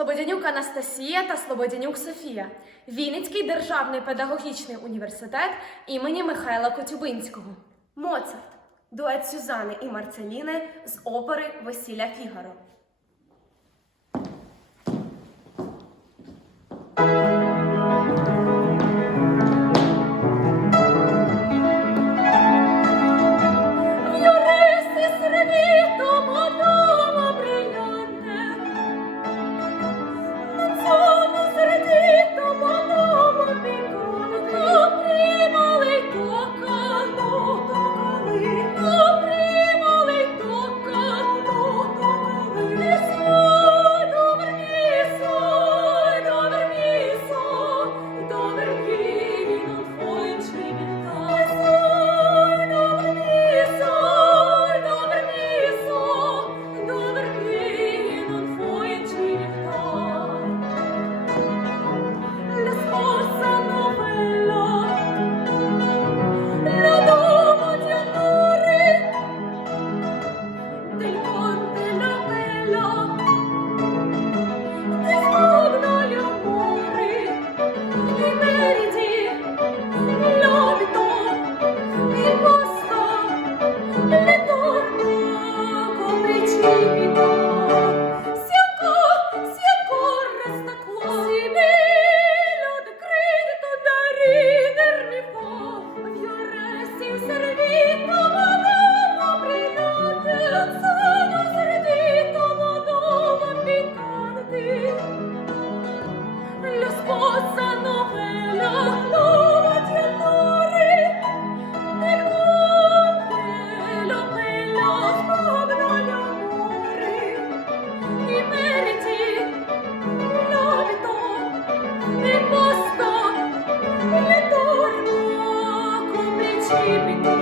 Слободянюк Анастасія та Слободянюк Софія, Вінницький державний педагогічний університет імені Михайла Котюбинського. Моцарт. Дует Сюзани і Марцеліни з опери Весілля Фігаро. ne basta, ne torno con.